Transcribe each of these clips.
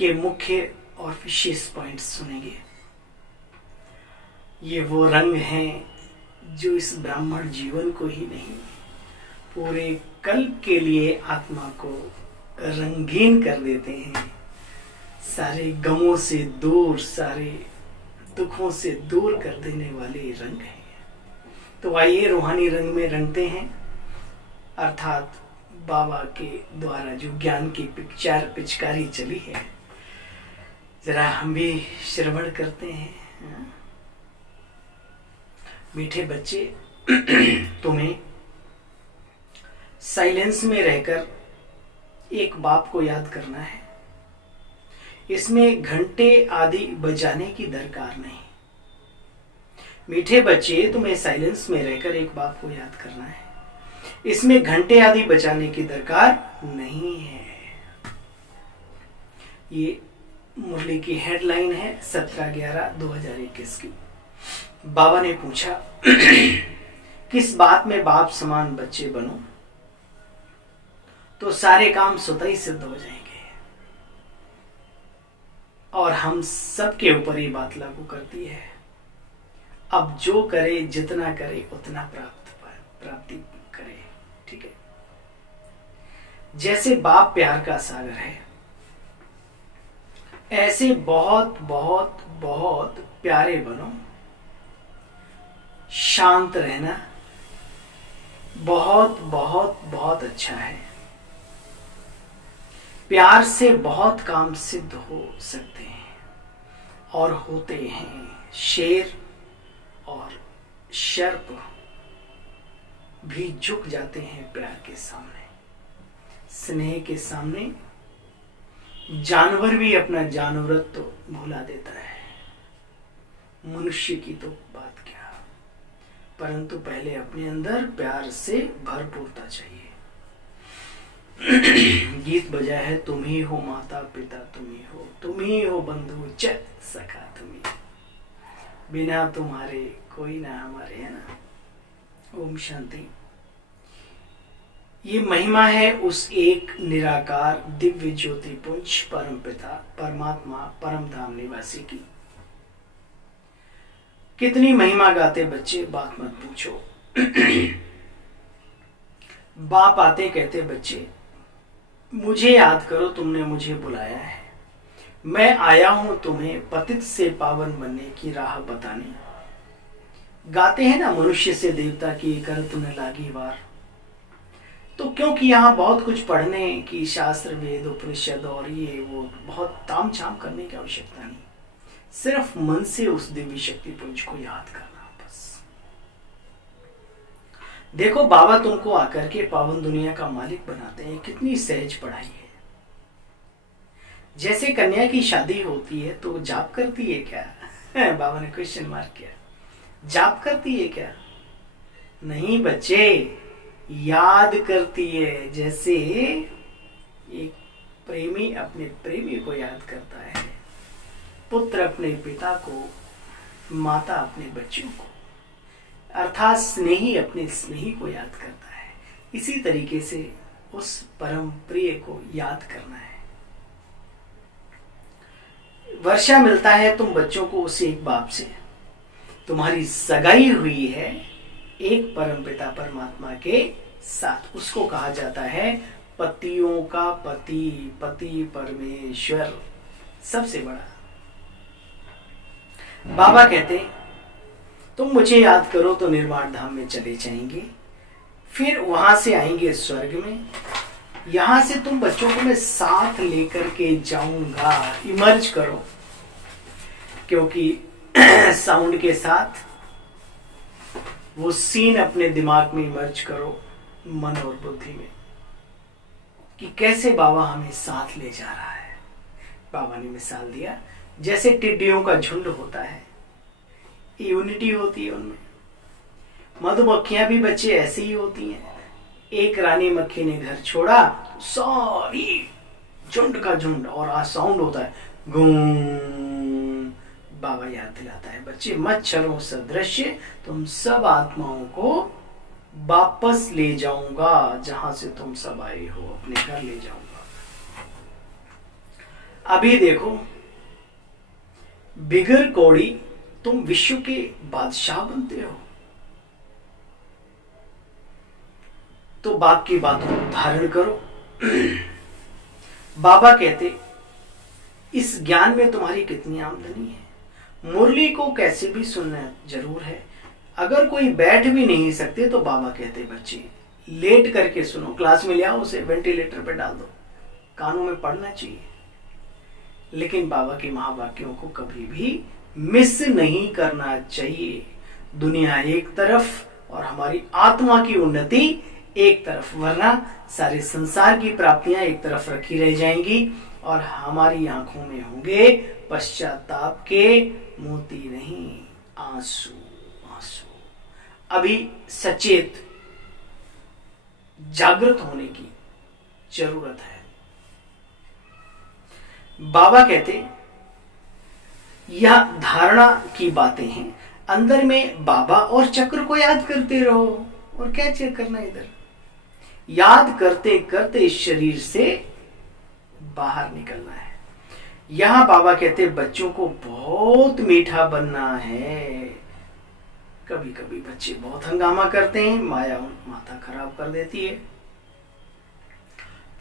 के मुख्य और विशेष पॉइंट्स सुनेंगे। ये वो रंग हैं जो इस ब्राह्मण जीवन को ही नहीं, पूरे कल्प के लिए आत्मा को रंगीन कर देते हैं। सारे गमों से दूर, सारे दुखों से दूर कर देने वाले रंग हैं। तो आइए रूहानी रंग में रंगते हैं, अर्थात बाबा के द्वारा जो ज्ञान की पिचकारी चली है, जरा हम भी श्रवण करते हैं। मीठे बच्चे, तुम्हें साइलेंस में रहकर एक बाप को याद करना है। इसमें घंटे आदि बजाने की दरकार नहीं। मीठे बच्चे, तुम्हें साइलेंस में रहकर एक बाप को याद करना है। इसमें घंटे आदि बजाने की दरकार नहीं है। ये मुरली की हेडलाइन है 17/11/2021 की। बाबा ने पूछा, किस बात में बाप समान बच्चे बनो तो सारे काम स्वतः ही सिद्ध हो जाएंगे। और हम सबके ऊपर ये बात लागू करती है, अब जो करे, जितना करे उतना प्राप्ति करे। ठीक है, जैसे बाप प्यार का सागर है, ऐसे बहुत बहुत बहुत प्यारे बनो। शांत रहना बहुत बहुत बहुत अच्छा है। प्यार से बहुत काम सिद्ध हो सकते हैं और होते हैं। शेर और शर्प भी झुक जाते हैं प्यार के सामने, स्नेह के सामने। जानवर भी अपना जानवरत्व तो भुला देता है, मनुष्य की तो बात क्या। परंतु पहले अपने अंदर प्यार से भरपूरता चाहिए। गीत बजा है, तुम ही हो माता पिता, तुम ही हो बंधु च सखा, तुम ही, बिना तुम्हारे कोई ना हमारे, है ना। ओम शांति। ये महिमा है उस एक निराकार दिव्य ज्योति पुंज परम पिता परमात्मा परम धाम निवासी की। कितनी महिमा गाते बच्चे, बात मत पूछो। बाप आते कहते, बच्चे मुझे याद करो, तुमने मुझे बुलाया है, मैं आया हूं तुम्हें पतित से पावन बनने की राह बताने। गाते हैं ना, मनुष्य से देवता की करत न लागी वार। तो क्योंकि यहाँ बहुत कुछ पढ़ने की, शास्त्र वेद उपनिषद और ये वो बहुत ताम झाम करने की आवश्यकता नहीं। सिर्फ मन से उस दिव्य शक्ति पुंज को याद करना बस। देखो, बाबा तुमको आकर के पावन दुनिया का मालिक बनाते हैं। कितनी सहज पढ़ाई है। जैसे कन्या की शादी होती है तो जाप करती है क्या? बाबा ने क्वेश्चन मार्क किया। जाप करती है क्या? नहीं बच्चे, याद करती है। जैसे एक प्रेमी अपने प्रेमी को याद करता है, पुत्र अपने पिता को, माता अपने बच्चों को, अर्थात स्नेही अपने स्नेही को याद करता है। इसी तरीके से उस परम प्रिय को याद करना है। वर्षा मिलता है तुम बच्चों को उस एक बाप से। तुम्हारी सगाई हुई है एक परम पिता परमात्मा के साथ। उसको कहा जाता है पतियों का पति, पति परमेश्वर, सबसे बड़ा। बाबा कहते, तुम मुझे याद करो तो निर्वाण धाम में चले जाएंगे, फिर वहां से आएंगे स्वर्ग में। यहां से तुम बच्चों को मैं साथ लेकर के जाऊंगा। इमर्ज करो, क्योंकि साउंड के साथ वो सीन अपने दिमाग में इमर्ज करो, मन और बुद्धि में, कि कैसे बाबा हमें साथ ले जा रहा है। बाबा ने मिसाल दिया, जैसे टिड्डियों का झुंड होता है, यूनिटी होती है उनमें। मधुमक्खियां भी बच्चे ऐसे ही होती हैं। एक रानी मक्खी ने घर छोड़ा, सारी झुंड का झुंड, और आज साउंड होता है गूं। बाबा याद दिलाता है, बच्चे मच्छरों सदृश तुम सब आत्माओं को वापस ले जाऊंगा, जहां से तुम सब आए हो, अपने घर ले जाऊंगा। अभी देखो, बिगर कौड़ी तुम विश्व के बादशाह बनते हो। तो बाप की बातों को धारण करो। बाबा कहते, इस ज्ञान में तुम्हारी कितनी आमदनी है। मुरली को कैसे भी सुनना जरूर है। अगर कोई बैठ भी नहीं सकते तो बाबा कहते, बच्चे लेट करके सुनो, क्लास में ले आओ, उसे वेंटिलेटर पे डाल दो, कानों में पड़ना चाहिए। लेकिन बाबा के महावाक्यों को कभी भी मिस नहीं करना चाहिए। दुनिया एक तरफ और हमारी आत्मा की उन्नति एक तरफ, वरना सारे संसार की प्राप्तियां एक तरफ रखी रह जाएंगी और हमारी आंखों में होंगे पश्चाताप के मोती नहीं, आंसू आंसू। अभी सचेत जागृत होने की जरूरत है। बाबा कहते, यह धारणा की बातें हैं। अंदर में बाबा और चक्र को याद करते रहो। और क्या चेक करना, इधर याद करते करते इस शरीर से बाहर निकलना है। यहां बाबा कहते, बच्चों को बहुत मीठा बनना है। कभी कभी बच्चे बहुत हंगामा करते हैं, माया माथा खराब कर देती है।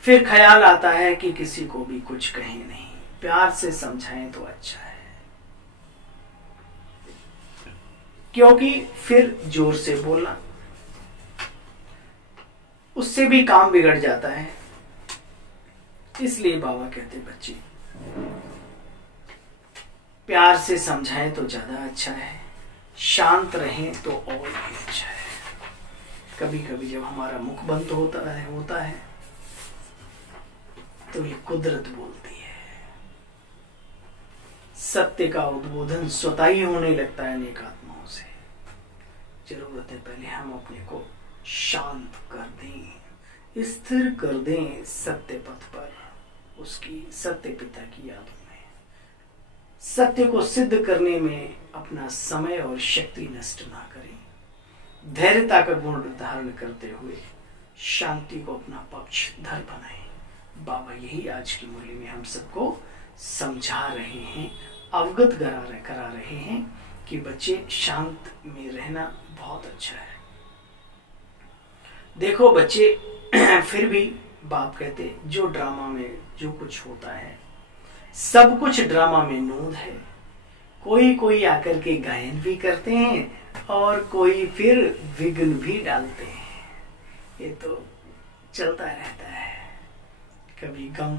फिर ख्याल आता है कि किसी को भी कुछ कहें नहीं, प्यार से समझाएं तो अच्छा है। क्योंकि फिर जोर से बोलना, उससे भी काम बिगड़ जाता है। इसलिए बाबा कहते, बच्चे प्यार से समझाएं तो ज्यादा अच्छा है, शांत रहें तो और भी अच्छा है। कभी कभी जब हमारा मुख बंद होता है तो ये कुदरत बोलती है। सत्य का उद्बोधन स्वतः ही होने लगता है अनेक आत्माओं से। जरूरत है पहले हम अपने को शांत कर दें, स्थिर कर दें सत्य पथ पर, उसकी सत्य पिता की यादों में। सत्य को सिद्ध करने में अपना समय और शक्ति नष्ट ना करें। धैर्यता का गुण धारण करते हुए शांति को अपना पक्षधर बनाएं। बाबा यही आज की मुरली में हम सबको समझा रहे हैं, अवगत करा रहे हैं कि बच्चे शांत में रहना बहुत अच्छा है। देखो बच्चे, फिर भी बाप कहते, जो ड्रामा में जो कुछ होता है सब कुछ ड्रामा में नूद है। कोई आकर के गायन भी करते हैं और कोई फिर विघ्न भी डालते हैं। ये तो चलता रहता है, कभी गम,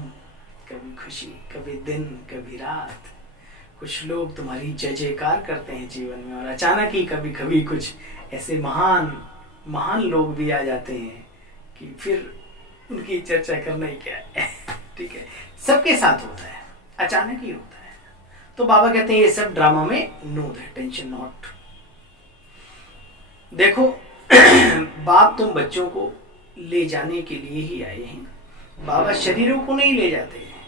कभी खुशी, कभी दिन, कभी रात। कुछ लोग तुम्हारी जय जयकार करते हैं जीवन में, और अचानक ही कभी कभी कुछ ऐसे महान लोग भी आ जाते हैं कि फिर उनकी चर्चा करना ही क्या है। ठीक है, सबके साथ होता है, अचानक ही होता है। तो बाबा कहते हैं ये सब ड्रामा में नूद है, टेंशन नॉट। देखो बाप तुम बच्चों को ले जाने के लिए ही आए हैं। बाबा शरीरों को नहीं ले जाते हैं,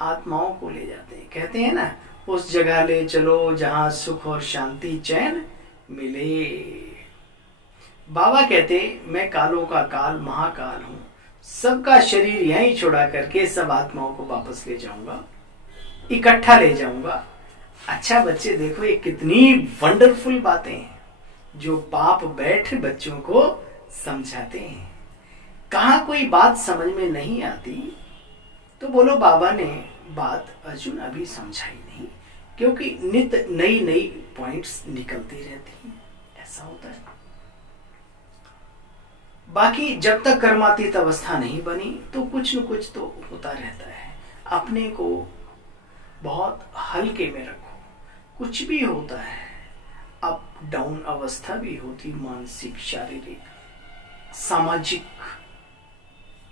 आत्माओं को ले जाते हैं। कहते हैं ना, उस जगह ले चलो जहां सुख और शांति चैन मिले। बाबा कहते, मैं कालों का काल महाकाल हूं, सबका शरीर यहीं छुड़ा करके सब आत्माओं को वापस ले जाऊंगा, इकट्ठा ले जाऊंगा। अच्छा बच्चे देखो, ये कितनी वंडरफुल बातें हैं जो बाप बैठ बच्चों को समझाते हैं। कहाँ कोई बात समझ में नहीं आती तो बोलो बाबा ने बात अर्जुन अभी समझाई नहीं, क्योंकि नित नई पॉइंट्स निकलती रहती हैं, ऐसा होता है। बाकी जब तक कर्मातीत अवस्था नहीं बनी तो कुछ न कुछ तो होता रहता है। अपने को बहुत हल्के में रखो, कुछ भी होता है, अप डाउन अवस्था भी होती, मानसिक, शारीरिक, सामाजिक,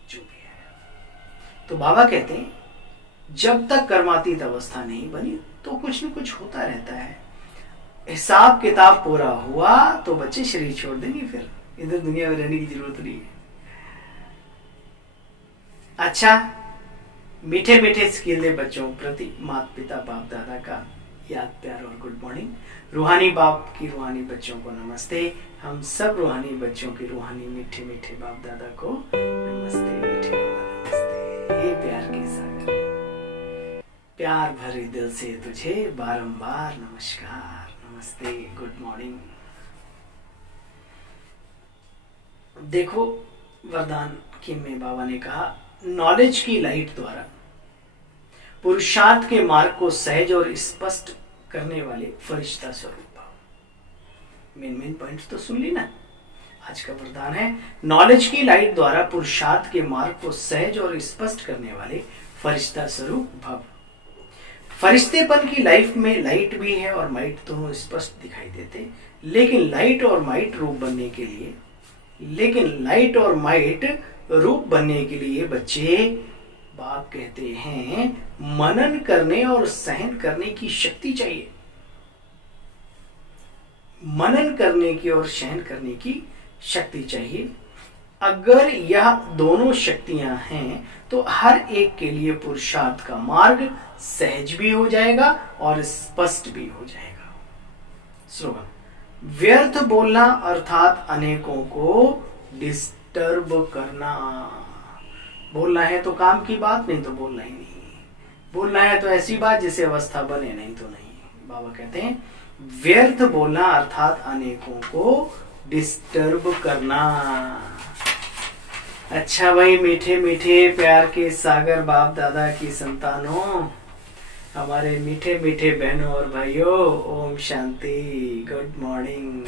जो भी है। तो बाबा कहते हैं जब तक कर्मातीत अवस्था नहीं बनी तो कुछ न कुछ होता रहता है। हिसाब किताब पूरा हुआ तो बच्चे शरीर छोड़ देंगे, फिर इधर दुनिया में रहने की जरूरत नहीं है। अच्छा, मीठे मीठे स्किल दे बच्चों प्रति माता पिता बाप दादा का याद, प्यार और गुड मॉर्निंग। रूहानी बाप की रूहानी बच्चों को नमस्ते। हम सब रूहानी बच्चों की रूहानी मीठे मीठे बाप दादा को नमस्ते, मीठे नमस्ते। ये प्यार के सागर। प्यार भरे दिल से तुझे बारंबार नमस्कार, नमस्ते, गुड मॉर्निंग। देखो, वरदान के में बाबा ने कहा, नॉलेज की लाइट द्वारा पुरुषार्थ के मार्ग को सहज और स्पष्ट करने वाले फरिश्ता स्वरूप। मेन पॉइंट्स तो सुन ली ना। आज का वरदान है, नॉलेज की लाइट द्वारा पुरुषार्थ के मार्ग को सहज और स्पष्ट करने वाले फरिश्ता स्वरूप भव। फरिश्तेपन की लाइफ में लाइट भी है और माइट दोनों स्पष्ट दिखाई देते, लेकिन लाइट और माइट रूप बनने के लिए बच्चे, बाप कहते हैं, मनन करने और सहन करने की शक्ति चाहिए। मनन करने की और सहन करने की शक्ति चाहिए। अगर यह दोनों शक्तियां हैं तो हर एक के लिए पुरुषार्थ का मार्ग सहज भी हो जाएगा और स्पष्ट भी हो जाएगा। स्लोगन, व्यर्थ बोलना अर्थात अनेकों को डिस्टर्ब करना। बोलना है तो काम की बात, नहीं तो बोलना ही नहीं। बोलना है तो ऐसी बात जिससे अवस्था बने, नहीं तो नहीं। बाबा कहते हैं, व्यर्थ बोलना अर्थात अनेकों को डिस्टर्ब करना। अच्छा भाई, मीठे मीठे प्यार के सागर बाप दादा की संतानों, हमारे मीठे मीठे बहनों और भाइयों, ओम शांति, गुड मॉर्निंग।